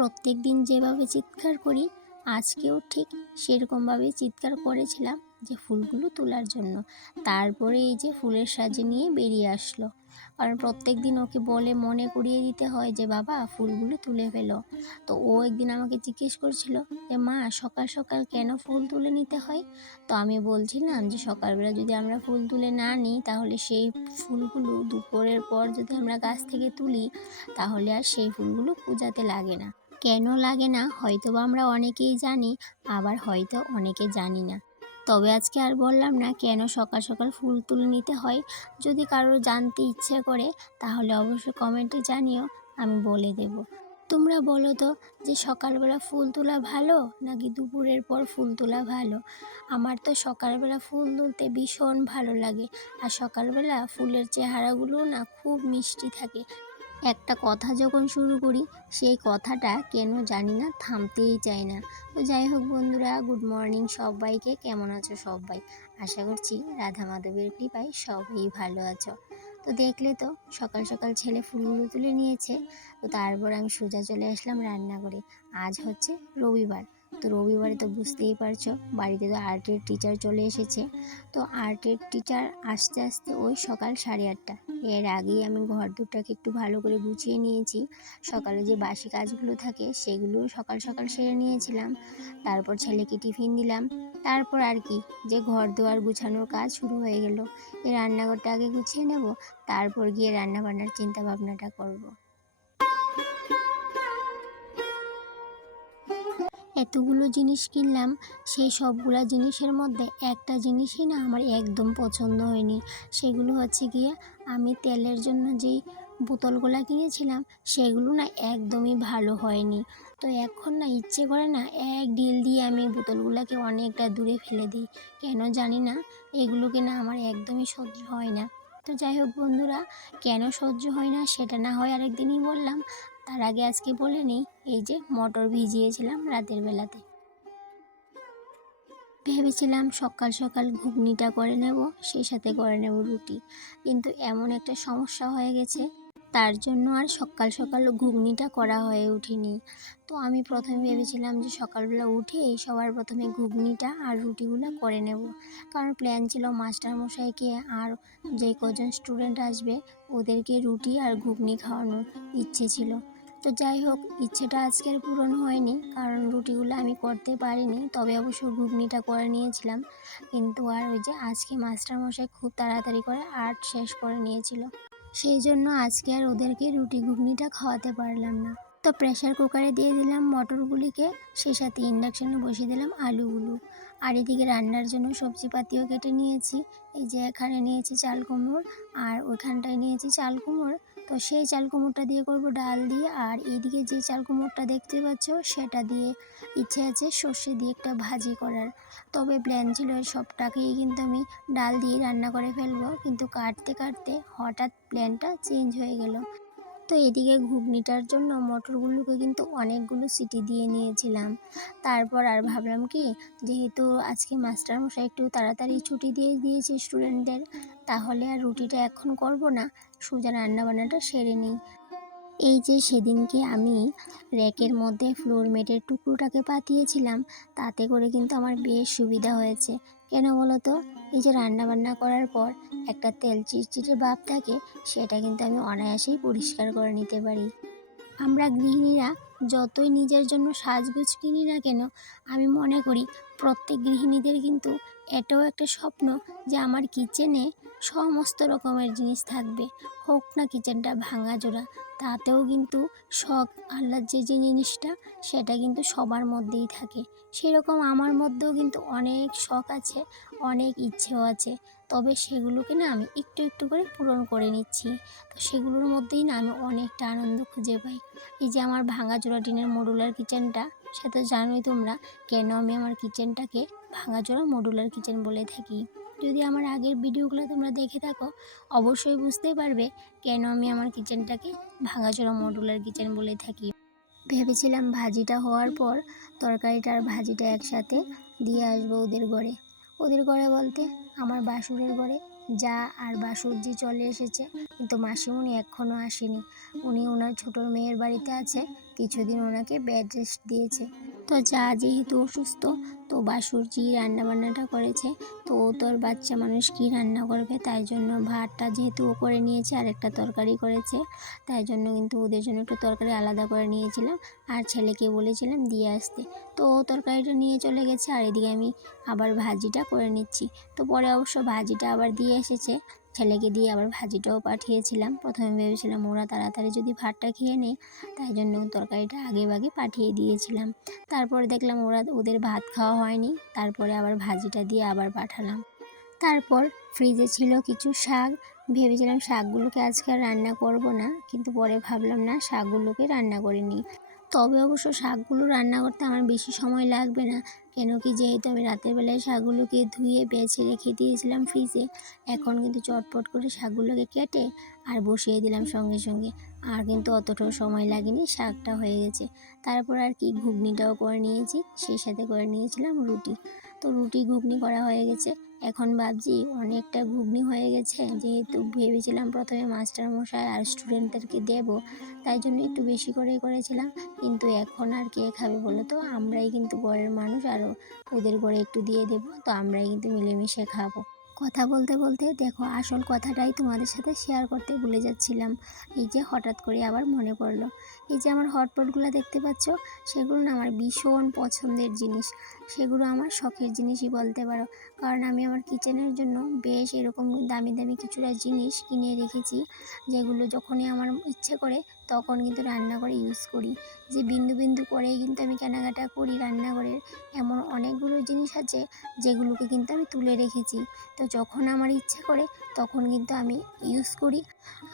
প্রত্যেক দিন যেভাবে চিৎকার করি, আজকেও ঠিক সেরকমভাবে চিৎকার করেছিলাম যে ফুলগুলো তোলার জন্য। তারপরে এই যে ফুলের সাজে নিয়ে বেরিয়ে আসলো। কারণ প্রত্যেক দিন ওকে বলে মনে করিয়ে দিতে হয় যে, বাবা, ফুলগুলো তুলে ফেলো। তো ও একদিন আমাকে জিজ্ঞেস করছিল যে, মা, সকাল সকাল কেন ফুল তুলে নিতে হয়? তো আমি বলছিলাম যে, সকালবেলা যদি আমরা ফুল তুলে না নিই, তাহলে সেই ফুলগুলো দুপুরের পর যদি আমরা গাছ থেকে তুলি, তাহলে আর সেই ফুলগুলো পূজাতে লাগে না। কেন লাগে না? হয়তো আমরা অনেকেই জানি, আবার হয়তো অনেকে জানি না। তবে আজকে আর বললাম না কেন সকাল সকাল ফুল তুলে নিতে হয়। যদি কারোর জানতে ইচ্ছে করে, তাহলে অবশ্যই কমেন্টে জানিও, আমি বলে দেব। তোমরা বলো তো, যে সকালবেলা ফুল তোলা ভালো, নাকি দুপুরের পর ফুল তোলা ভালো? আমার তো সকালবেলা ফুল তুলতে ভীষণ ভালো লাগে, আর সকালবেলা ফুলের চেহারাগুলো না খুব মিষ্টি থাকে। একটা কথা যখন শুরু করি, সেই কথাটা কেন জানি না, থামতেই চায় না। তো যাই হোক বন্ধুরা গুড মর্নিং সবাইকে। কেমন আছো সবাই? আশা করছি রাধা মাধবের কৃপায় সবাই ভালো আছো। তো দেখলে তো, সকাল সকাল ছেলে ফুলগুলো তুলে নিয়েছে। তো তারপর আমি সোজা চলে আসলাম রান্না করে আজ হচ্ছে রবিবার। তো রবিবারে তো বুঝতেই পারছ, বাড়িতে তো আর্টের টিচার চলে এসেছে। তো আর্টের টিচার আসতে আসতে ওই সকাল সাড়ে আটটা। এর আগেই আমি ঘর দুটাকে একটু ভালো করে গুছিয়ে নিয়েছি। সকালে যে বাসি কাজগুলো থাকে, সেগুলো সকাল সকাল সেরে নিয়েছিলাম। তারপর ছেলেকে টিফিন দিলাম। তারপর আর কি, যে ঘর দুয়ার গুছানোর কাজ শুরু হয়ে গেল। এই রান্নাঘরটা আগে গুছিয়ে নেব, তারপর গিয়ে রান্না বান্নার চিন্তা ভাবনাটা করব। এতগুলো জিনিস কিনলাম, সেই সবগুলা জিনিসের মধ্যে একটা জিনিসই না আমার একদম পছন্দ হয়নি। সেগুলো হচ্ছে গিয়ে আমি তেলের জন্য যেই বোতলগুলো কিনেছিলাম, সেগুলো না একদমই ভালো হয়নি। তো এখন না ইচ্ছে করে না এক ডিল দিয়ে আমি বোতলগুলোকে অনেকটা দূরে ফেলে দিই। কেন জানি না এগুলোকে না আমার একদমই সহ্য হয় না। তো যাই হোক বন্ধুরা, কেন সহ্য হয় না সেটা না হয় আরেকদিনই বললাম। তার আগে আজকে বলে নিই, এই যে মটর ভিজিয়েছিলাম রাতের বেলাতে। ভেবেছিলাম সকাল সকাল ঘুগনিটা করে নেব সেই সাথে করে নেব রুটি। কিন্তু এমন একটা সমস্যা হয়ে গেছে, তার জন্য আর সকাল সকাল ঘুগনিটা করা হয়ে ওঠেনি তো আমি প্রথমে ভেবেছিলাম যে সকালবেলা উঠে এই সবার প্রথমে ঘুগনিটা আর রুটিগুলো করে নেব। কারণ প্ল্যান ছিল মাস্টার মশাইকে আর যে কজন স্টুডেন্ট আসবে, ওদেরকে রুটি আর ঘুগনি খাওয়ানোর ইচ্ছে ছিল। তো যাই হোক, ইচ্ছেটা আজকের পূরণ হয়নি, কারণ রুটিগুলো আমি করতে পারিনি, তবে অবশ্য ঘুগনিটা করে নিয়েছিলাম। কিন্তু আর ওই যে আজকে মাস্টারমশাই খুব তাড়াতাড়ি করে আর্ট শেষ করে নিয়েছিল। সেই জন্য আজকে আর ওদেরকে রুটি ঘুগনিটা খাওয়াতে পারলাম না। তো প্রেশার কুকারে দিয়ে দিলাম মটরগুলিকে, সেই সাথে ইন্ডাকশানে বসিয়ে দিলাম আলুগুলো। আর এদিকে রান্নার জন্য সবজিপাতিও কেটে নিয়েছি, এই যে এখানে নিয়েছি চাল কুমড়োর আর ওইখানটায় নিয়েছি চাল কুমড়োর তো সেই চাল কুমড়োটা দিয়ে করব ডাল দিয়ে। আর এইদিকে যে চাল কুমড়োটা দেখতে পাচ্ছ, সেটা দিয়ে ইচ্ছে আছে সর্ষে দিয়ে একটা ভাজি করার। তবে প্ল্যান ছিল সবটাকেই কিন্তু আমি ডাল দিয়ে রান্না করে ফেলব। কিন্তু কাটতে কাটতে হঠাৎ প্ল্যানটা চেঞ্জ হয়ে গেল। তো এদিকে ঘুগনিটার জন্য মটরগুলোকে কিন্তু অনেকগুলো সিটি দিয়ে নিয়েছিলাম। তারপর আর ভাবলাম কি, যেহেতু আজকে মাস্টারমশাই একটু তাড়াতাড়ি ছুটি দিয়ে দিয়েছে স্টুডেন্টদের তাহলে আর রুটিটা এখন করব না। সোজা রান্নাবান্নাটা সেরে নিই। এই যে সেদিনকে আমি র্যাকের মধ্যে ফ্লোর মেটের টুকরোটাকে পাতিয়েছিলাম, তাতে করে কিন্তু আমার বেশ সুবিধা হয়েছে। কেন বলো তো? এই যে রান্না বান্না করার পর একটা তেল চিটচিটে ভাব থাকে, সেটা কিন্তু আমি অনায়াসেই পরিষ্কার করে নিতে পারি। আমরা গৃহিণীরা যতই নিজের জন্য সাজগোজ কিনি না কেন, আমি মনে করি প্রত্যেক গৃহিণীদের কিন্তু এটাও একটা স্বপ্ন যে আমার কিচেনে সমস্ত রকমের জিনিস থাকবে। হোক না কিচেনটা ভাঙাচোরা, তাতেও কিন্তু শখ, আহ্লাদ যে যে জিনিসটা, সেটা কিন্তু সবার মধ্যেই থাকে। সেরকম আমার মধ্যেও কিন্তু অনেক শখ আছে, অনেক ইচ্ছেও আছে। তবে সেগুলোকে না আমি একটু একটু করে পূরণ করে নিচ্ছি। তো সেগুলোর মধ্যেই না আমি অনেকটা আনন্দ খুঁজে পাই। এই যে আমার ভাঙাচোরা টিনের মডুলার কিচেনটা সেটা জানোই তোমরা, কেন আমি আমার কিচেনটাকে ভাঙাচোরা মডুলার কিচেন বলে থাকি? যদি আমার আগের ভিডিওগুলো তোমরা দেখে থাকো, অবশ্যই বুঝতে পারবে কেন আমি আমার কিচেনটাকে ভাঙাচোরা মডুলার কিচেন বলে থাকি। ভেবেছিলাম ভাজিটা হওয়ার পর তরকারিটা আর ভাজিটা একসাথে দিয়ে আসব ওদের ঘরে। ওদের ঘরে বলতে আমার বাসুরের ঘরে যা আর বাসুর বাসুরজি চলে এসেছে, কিন্তু মাসিমণি এখনও আসেনি। উনি ওনার ছোটো মেয়ের বাড়িতে আছে, কিছুদিন ওনাকে বেড রেস্ট দিয়েছে। তো যা যেহেতু অসুস্থ, তো বাসুরজি রান্নাবান্নাটা করেছে। তো ও তোর বাচ্চা মানুষ কী রান্না করবে? তাই জন্য ভাতটা যেহেতু ও করে নিয়েছে আর একটা তরকারি করেছে। তাই জন্য কিন্তু ওদের জন্য একটু তরকারি আলাদা করে নিয়েছিলাম। আর ছেলেকে বলেছিলাম দিয়ে আসতে। তো ও তরকারিটা নিয়ে চলে গেছে, আর এদিকে আমি আবার ভাজিটা করে নিচ্ছি। তো পরে অবশ্য ভাজিটা আবার দিয়ে এসেছে। ছেলেকে দিয়ে আবার ভাজিটাও পাঠিয়েছিলাম। প্রথমে ভেবেছিলাম ওরা তাড়াতাড়ি যদি ভাতটা খেয়ে নেয়, তাই জন্য তরকারিটা আগে ভাগে পাঠিয়ে দিয়েছিলাম। তারপর দেখলাম ওরা ওদের ভাত খাওয়া হয়নি, তারপরে আবার ভাজিটা দিয়ে আবার পাঠালাম। তারপর ফ্রিজে ছিল কিছু শাক, ভেবেছিলাম শাকগুলোকে আজকে আর রান্না করব না, কিন্তু পরে ভাবলাম না, শাকগুলোকে রান্না করে নিই তবে অবশ্য শাকগুলো রান্না করতে আমার বেশি সময় লাগবে না কেন কি যেহেতু আমি রাতের বেলায় শাকগুলোকে ধুয়ে বেছে রেখে দিয়েছিলাম ফ্রিজে, এখন কিন্তু চটপট করে শাকগুলোকে কেটে আর বসিয়ে দিলাম সঙ্গে সঙ্গে। আর কিন্তু অতটাও সময় লাগেনি, শাকটা হয়ে গেছে। তারপর আর কি ঘুগনিটাও করে নিয়েছি, সেই সাথে করে নিয়েছিলাম রুটি। তো রুটি ঘুগনি করা হয়ে গেছে। এখন ভাবছি অনেকটা ঘুগনি হয়ে গেছে। যেহেতু ভেবেছিলাম প্রথমে মাস্টার মশাই আর স্টুডেন্টদেরকে দেব, তাই জন্য একটু বেশি করেই করেছিলাম। কিন্তু এখন আর কে খাবে বলো তো? আমরাই কিন্তু ঘরের মানুষ আরও ওদের ঘরে একটু দিয়ে দেব, তো আমরাই কিন্তু মিলেমিশে খাব। কথা বলতে বলতে দেখো আসল কথাটাই তোমাদের সাথে শেয়ার করতে ভুলে যাচ্ছিলাম। এই যে হঠাৎ করে আবার মনে পড়ল। এই যে আমার হটপটগুলো দেখতে পাচ্ছ, সেগুলো না আমার ভীষণ পছন্দের জিনিস। সেগুলো আমার শখের জিনিসই বলতে পারো। কারণ আমি আমার কিচেনের জন্য বেশ এরকম দামি দামি কিছুটা জিনিস কিনে রেখেছি, যেগুলো যখনই আমার ইচ্ছে করে তখন কিন্তু রান্না করে ইউজ করি। যে বিন্দু বিন্দু করেই কিন্তু আমি কেনাকাটা করি রান্নাঘরের। এমন অনেকগুলো জিনিস আছে, যেগুলোকে কিন্তু আমি তুলে রেখেছি। তো যখন আমার ইচ্ছা করে, তখন কিন্তু আমি ইউজ করি।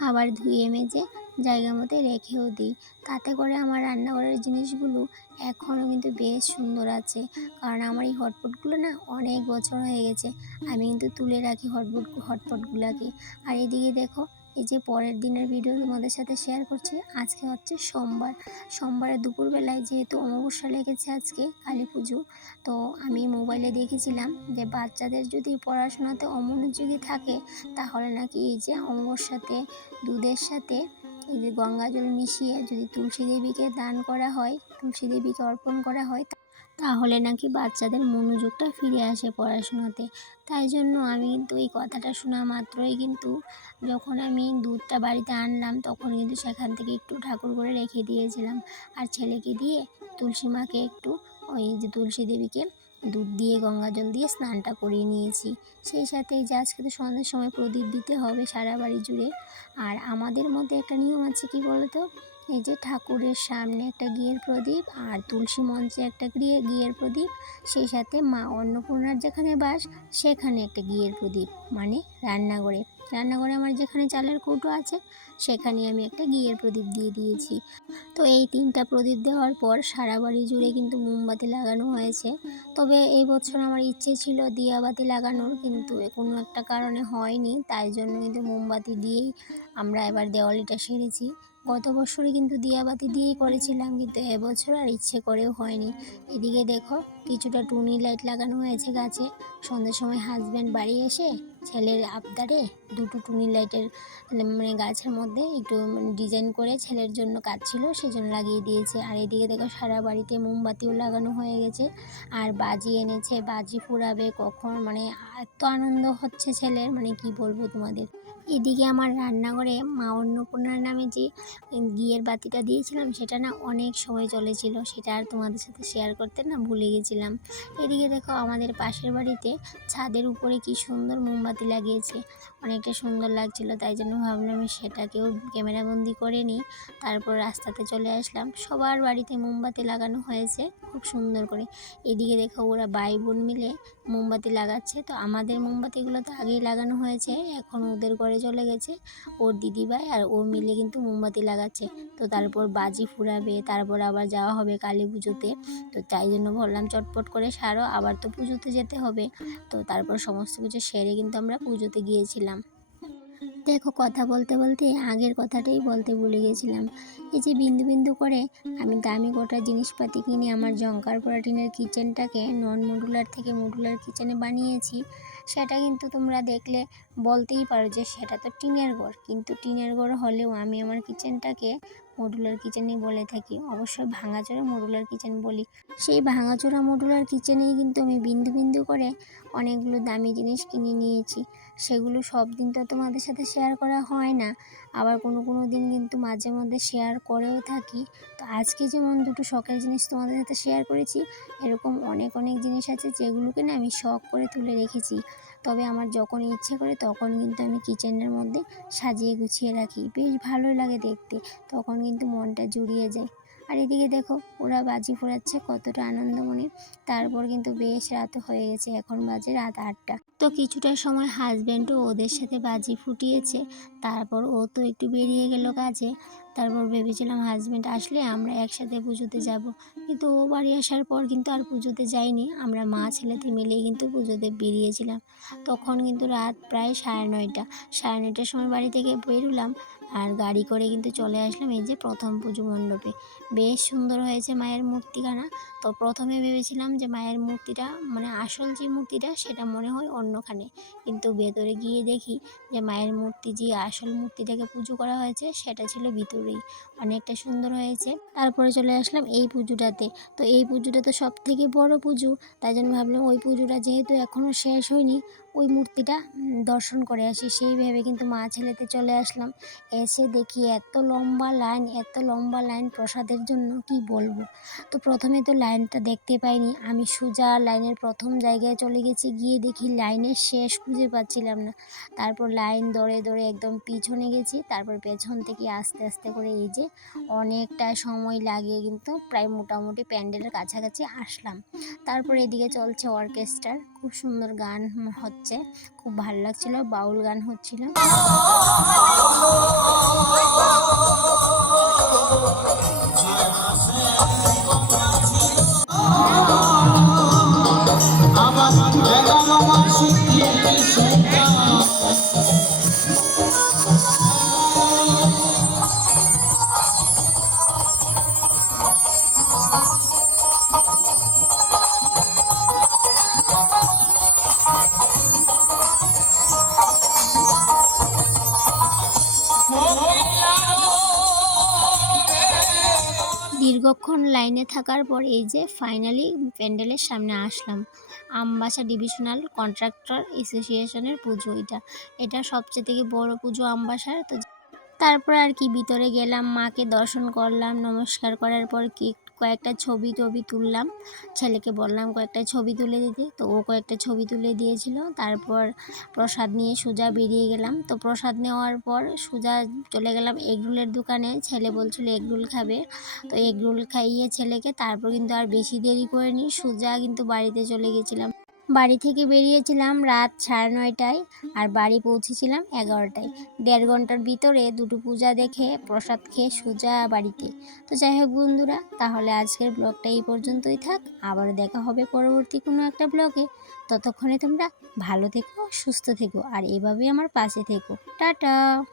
আবার ধুয়ে মেজে জায়গা মতো রেখেও দিই। তাতে করে আমার রান্নাঘরের জিনিসগুলো এখনও কিন্তু বেশ সুন্দর আছে। কারণ আমার এই হটপটগুলো না অনেক বছর হয়ে গেছে। আমি কিন্তু তুলে রাখি হটপট, হটপটগুলোকে। আর এদিকে দেখো এই যে পরের দিনের ভিডিও তোমাদের সাথে শেয়ার করছি, আজকে হচ্ছে সোমবার। সোমবারে দুপুরবেলায় যেহেতু অমাবস্যা লেগেছে আজকে, কালী পুজো, তো আমি মোবাইলে দেখেছিলাম যে বাচ্চাদের যদি পড়াশোনাতে অমনোযোগী থাকে, তাহলে নাকি এই যে অমাবস্যাতে দুধের সাথে এই যে গঙ্গা জল মিশিয়ে যদি তুলসী দেবীকে দান করা হয়, তুলসী দেবীকে অর্পণ করা হয় তাহলে নাকি বাচ্চাদের মনোযোগটা ফিরে আসে পড়াশোনাতে। তাই জন্য আমি কিন্তু এই কথাটা শোনা মাত্রই কিন্তু যখন আমি দুধটা বাড়িতে আনলাম তখন কিন্তু সেখান থেকে একটু ঠাকুর করে রেখে দিয়েছিলাম। আর ছেলেকে দিয়ে তুলসী মাকে একটু ওই যে তুলসী দেবীকে দুধ দিয়ে গঙ্গা জল দিয়ে স্নানটা করিয়ে নিয়েছি। সেই সাথে যে আজকে তো সন্ধ্যের সময় প্রদীপ দিতে হবে সারা বাড়ি জুড়ে। আর আমাদের মধ্যে একটা নিয়ম আছে কি বলতো? এই যে ঠাকুরের সামনে একটা ঘিয়ের প্রদীপ আর তুলসী মঞ্চে একটা ঘিয়ে, ঘিয়ের প্রদীপ। সেই সাথে মা অন্নপূর্ণার যেখানে বাস, সেখানে একটা ঘিয়ের প্রদীপ মানে রান্নাঘরে। রান্নাঘরে আমার যেখানে চালের কৌটো আছে, সেখানে আমি একটা ঘিয়ের প্রদীপ দিয়ে দিয়েছি। তো এই তিনটা প্রদীপ দেওয়ার পর সারা বাড়ি জুড়ে কিন্তু মোমবাতি লাগানো হয়েছে। তবে এই বছর আমার ইচ্ছে ছিল দিয়াবাতি লাগানোর, কিন্তু কোনো একটা কারণে হয়নি। তাই জন্য কিন্তু মোমবাতি দিয়েই আমরা এবার দেওয়ালিটা সেরেছি। গত বছরে কিন্তু দিয়াবাতি দিয়েই করেছিলাম, কিন্তু এবছর আর ইচ্ছে করেও হয়নি। এদিকে দেখো, কিছুটা টুনি লাইট লাগানো হয়েছে গাছে। সন্ধ্যের সময় হাজব্যান্ড বাড়ি এসে ছেলের আবদারে দুটো টুনি লাইটের মানে গাছের মধ্যে একটু মানে ডিজাইন করে ছেলের জন্য কাজ ছিল সেজন্য লাগিয়ে দিয়েছে। আর এদিকে দেখো, সারা বাড়িতে মোমবাতিও লাগানো হয়ে গেছে। আর বাজি এনেছে, বাজি ফুরাবে কখন মানে এত আনন্দ হচ্ছে ছেলের মানে কি বলব তোমাদের? এদিকে আমার রান্নাঘরে মা অন্নপূর্ণার নামে যে ঘিয়ের বাতিটা দিয়েছিলাম, সেটা না অনেক সময় চলেছিল, সেটা আর তোমাদের সাথে শেয়ার করতে না ভুলে গেছিলাম। এদিকে দেখো, আমাদের পাশের বাড়িতে ছাদের উপরে কি সুন্দর মোমবাতি লাগিয়েছে। অনেকটা সুন্দর লাগছিল, তাই জন্য ভাবলাম আমি সেটাকেও ক্যামেরাবন্দি করে নিই। তারপর রাস্তাতে চলে আসলাম। সবার বাড়িতে মোমবাতি লাগানো হয়েছে, খুব সুন্দর করে। এদিকে দেখো ওরা ভাই বোন মিলে মোমবাতি লাগাচ্ছে। তো আমাদের মোমবাতিগুলো তো আগেই লাগানো হয়েছে, এখন ওদের ঘরে চলে গেছে। ওর দিদিভাই আর ও মিলে কিন্তু মোমবাতি লাগাচ্ছে। তো তারপর বাজি ফুরাবে, তারপর আবার যাওয়া হবে কালী পুজোতে। তো তাই জন্য বললাম, চটপট করে সারো, আবার তো পুজোতে যেতে হবে। তো তারপর সমস্ত কিছু সেরে কিন্তু আমরা পুজোতে গিয়েছিলাম। দেখো কথা বলতে বলতে আগের কথাটাই বলতে ভুলে গেছিলাম। এই যে বিন্দু বিন্দু করে আমি দামি গোটা জিনিসপাতি কিনে আমার জঙ্কার পরাটিনের কিচেনটাকে নন মডুলার থেকে মডুলার কিচেনে বানিয়েছি, সেটা কিন্তু তোমরা দেখলে বলতেই পারো যে সেটা তো টিনের ঘর। কিন্তু টিনের ঘর হলেও আমি আমার কিচেনটাকে মডুলার কিচেনই বলে থাকি। অবশ্যই ভাঙাচোরা মডুলার কিচেন বলি। সেই ভাঙাচোরা মডুলার কিচেনেই কিন্তু আমি বিন্দু বিন্দু করে অনেকগুলো দামি জিনিস কিনে নিয়েছি। সেগুলো সব দিন তো তোমাদের সাথে শেয়ার করা হয় না। আবার কোনো কোনো দিন কিন্তু মাঝে মধ্যে শেয়ার করেও থাকি। তো আজকে যেমন দুটো শখের জিনিস তোমাদের সাথে শেয়ার করেছি, এরকম অনেক অনেক জিনিস আছে যেগুলোকে না আমি শখ করে তুলে রেখেছি। তবে আমার যখন ইচ্ছে করে তখন কিন্তু আমি কিচেনের মধ্যে সাজিয়ে গুছিয়ে রাখি। বেশ ভালো লাগে দেখতে। তখন কিন্তু মনটা জুড়িয়ে যায়। আর এদিকে দেখো, ওরা বাজি ফোরাচ্ছে কতটা আনন্দ মনে। তারপর কিন্তু বেশ রাত হয়ে গেছে, এখন বাজে রাত আটটা। তো কিছুটা সময় হাজব্যান্ডও ওদের সাথে বাজি ফুটিয়েছে। তারপর ও তো একটু বেরিয়ে গেল কাজে। তারপর ভেবেছিলাম হাজব্যান্ড আসলে আমরা একসাথে পুজোতে যাব। কিন্তু ও বাড়ি আসার পর কিন্তু আর পুজোতে যাইনি আমরা মা ছেলেতে মিলেই কিন্তু পুজোতে বেরিয়েছিলাম। তখন কিন্তু রাত প্রায় সাড়ে নয়টা। সাড়ে নয়টার সময় বাড়ি থেকে বেরোলাম আর গাড়ি করে কিন্তু চলে আসলাম এই যে প্রথম পুজো মণ্ডপে। বেশ সুন্দর হয়েছে মায়ের মূর্তিখানা। তো প্রথমে ভেবেছিলাম যে মায়ের মূর্তিটা মানে আসল যে মূর্তিটা সেটা মনে হয় অন্যখানে। কিন্তু ভেতরে গিয়ে দেখি যে মায়ের মূর্তি যে আসল মূর্তিটাকে পুজো করা হয়েছে, সেটা ছিল ভিতরেই। অনেকটা সুন্দর হয়েছে। তারপরে চলে আসলাম এই পুজোটাতে। তো এই পুজোটা তো সব থেকে বড় পুজো। তাই জন্য ভাবলাম ওই পুজোটা যেহেতু এখনও শেষ হয়নি, ওই মূর্তিটা দর্শন করে আসি। সেই ভেবে কিন্তু মা ছেলেতে চলে আসলাম। এসে দেখি এত লম্বা লাইন, এত লম্বা লাইন প্রসাদের জন্য, কি বলব? তো প্রথমে তো লাইনটা দেখতে পাইনি। আমি সোজা লাইনের প্রথম জায়গায় চলে গেছি। গিয়ে দেখি লাইনের শেষ খুঁজে পাচ্ছিলাম না। তারপর লাইন দৌড়ে দৌড়ে একদম পিছনে গেছি, তারপর পেছন থেকে আস্তে আস্তে করে এই যে অনেকটা সময় লাগিয়ে কিন্তু প্রায় মোটামুটি প্যান্ডেলের কাছাকাছি আসলাম। তারপর এদিকে চলছে অর্কেস্ট্রার, খুব সুন্দর গান হচ্ছে, খুব ভালো লাগছিল, বাউল গান হচ্ছিল। লাইনে থাকার পর এই যে ফাইনালি প্যান্ডেলের সামনে আসলাম। আমবাসা ডিভিশনাল কন্ট্রাক্টর অ্যাসোসিয়েশনের পুজো এটা। এটা সবচেয়ে থেকে বড় পুজো আমবাসার। তো তারপর আর কি ভিতরে গেলাম, মাকে দর্শন করলাম, নমস্কার করার পর কি কয়েকটা ছবি টবি তুললাম। ছেলেকে বললাম, কয়েকটা ছবি তুলে দিতে। তো ও কয়েকটা ছবি তুলে দিয়েছিল। তারপর প্রসাদ নিয়ে সোজা বেরিয়ে গেলাম। তো প্রসাদ নেওয়ার পর সোজা চলে গেলাম এগরোলের দোকানে। ছেলে বলছিল, এগরোল খাবে। তো এগরোল খাইয়ে ছেলেকে, তারপর কিন্তু আর বেশি দেরি করিনি। সোজা কিন্তু বাড়িতে চলে গেছিলাম। বাড়ি থেকে বেরিয়েছিলাম রাত সাড়ে নয়টায় আর বাড়ি পৌঁছেছিলাম এগারোটায়। দেড় ঘণ্টার ভিতরে দুটো পূজা দেখে, প্রসাদ খেয়ে সোজা বাড়িতে। তো যাই হোক বন্ধুরা, তাহলে আজকের ব্লগটা এই পর্যন্তই থাক। আবার দেখা হবে পরবর্তী কোনো একটা ব্লগে। ততক্ষণে তোমরা ভালো থেকো, সুস্থ থেকো, আর এভাবেই আমার পাশে থেকো। টাটা!